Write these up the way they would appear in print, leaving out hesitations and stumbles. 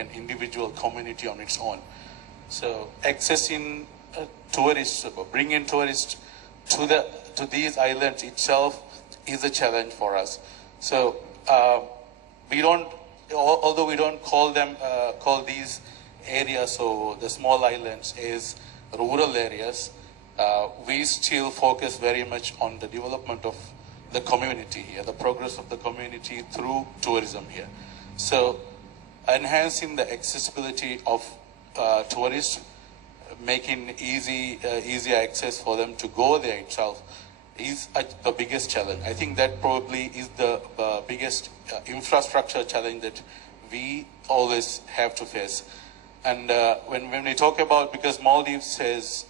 an individual community on its own. So accessing tourists, bringing tourists to these islands itself is a challenge for us. So we don't, although we don't call these areas, so the small islands, as rural areas, we still focus very much on the development of the community here, the progress of the community through tourism here. So enhancing the accessibility of tourists, making easy access for them to go there itself is the biggest challenge. I think that probably is the biggest infrastructure challenge that we always have to face. And when we talk about, because Maldives has,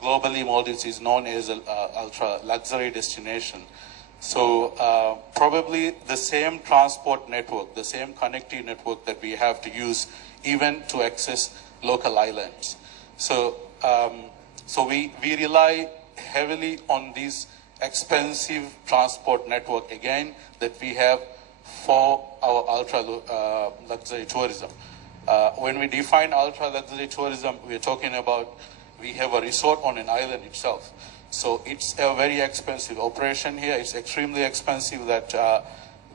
globally Maldives is known as an ultra luxury destination. So probably the same transport network, the same connectivity network that we have to use even to access local islands. So so we rely heavily on this expensive transport network again that we have for our ultra luxury tourism. When we define ultra luxury tourism, we're talking about we have a resort on an island itself. So it's a very expensive operation here. It's extremely expensive that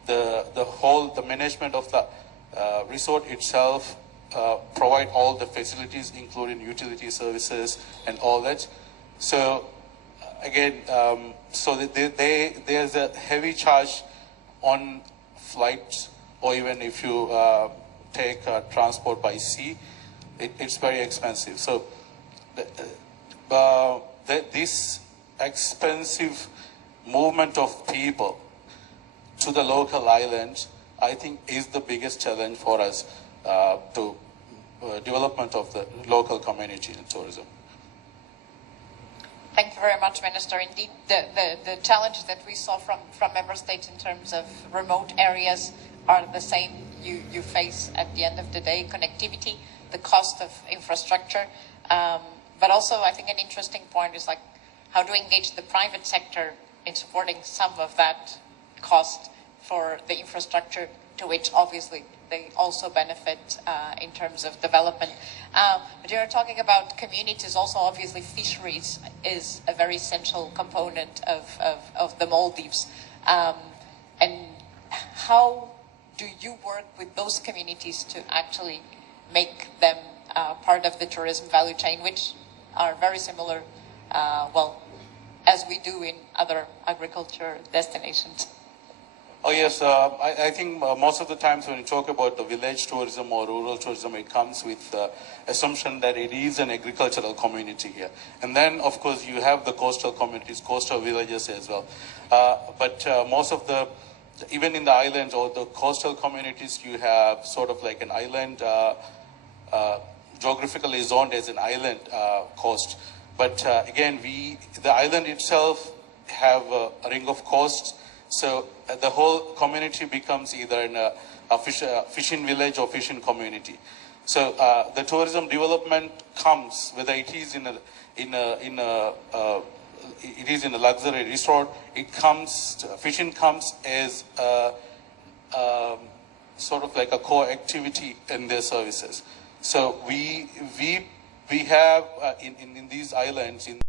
the management of the resort itself provide all the facilities, including utility services and all that. So again, so there's a heavy charge on flights, or even if you take transport by sea, it's very expensive. So this expensive movement of people to the local islands, I think, is the biggest challenge for us to development of the local community in tourism. Thank you very much, Minister. Indeed, the challenges that we saw from member states in terms of remote areas are the same you face at the end of the day: connectivity, the cost of infrastructure, but also I think an interesting point is like how do we engage the private sector in supporting some of that cost for the infrastructure, to which obviously they also benefit in terms of development. But you're talking about communities, also obviously fisheries is a very essential component of the Maldives. And how do you work with those communities to actually make them part of the tourism value chain, which are very similar, well, as we do in other agriculture destinations? Oh yes, I think most of the times when you talk about the village tourism or rural tourism, it comes with the assumption that it is an agricultural community here. And then, of course, you have the coastal communities, coastal villages as well. But most of the, even in the islands or the coastal communities, you have sort of like an island, geographically zoned as an island coast. But again, the island itself have a ring of coasts. So the whole community becomes either in a fishing village or fishing community. So the tourism development comes, whether it is in a luxury resort, it comes, fishing comes as sort of like a core activity in their services. So we have in these islands, in